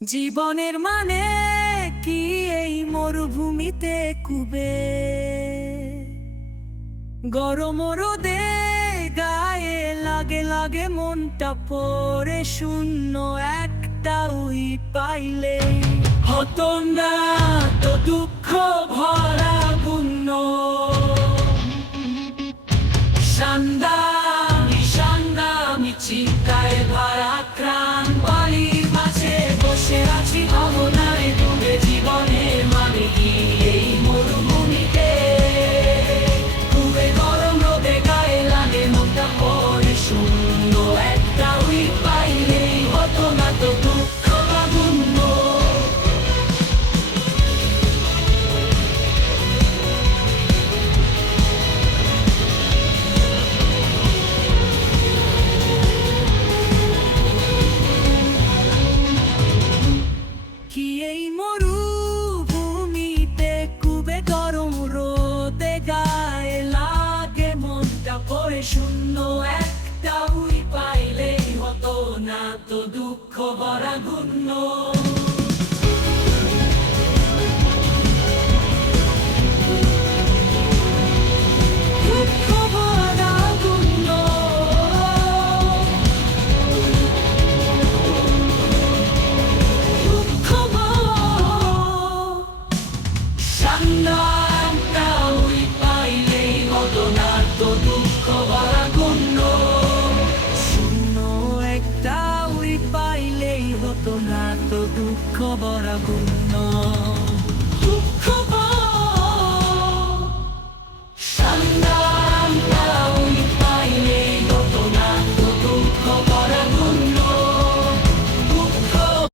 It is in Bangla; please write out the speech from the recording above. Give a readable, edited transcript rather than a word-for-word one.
জীবনের মানে কি এই মরুভূমিতে কুবে, গরম রোদে গায়ে লাগে লাগে মনটা পড়ে শূন্য একটা উই পাইলে হতো না তো দুঃখ ভরা শূন্য। সান্দামি সান্দামি চিন্তায় ভরা প্রাণ বালির মাঝে বসে আছি ভাবনায় ডুবে জীবনের মানে কি এই মরুভূমিতে ডুবে গরম রোদে গায়ে লাগে মনটা পড়ে শূন্য একটা উই পাইলেই হতো না তো দুঃখ বা শূন্য। কি এই মরুভূমিতে কুবে গরম রোদে গায়ে লাগে মনটা পড়ে শূন্য একটা উই পাইলেই হতো না তো দুঃখ ভরা শূন্য। দুঃখ ভরা শূন্য। দুঃখ সান্দাটা উই পাইলেই হতো না তো দুঃখ ভরা শূন্য। শূন্য একটা উই পাইলেই হতো না তো দুঃখ ভরা শূন্য।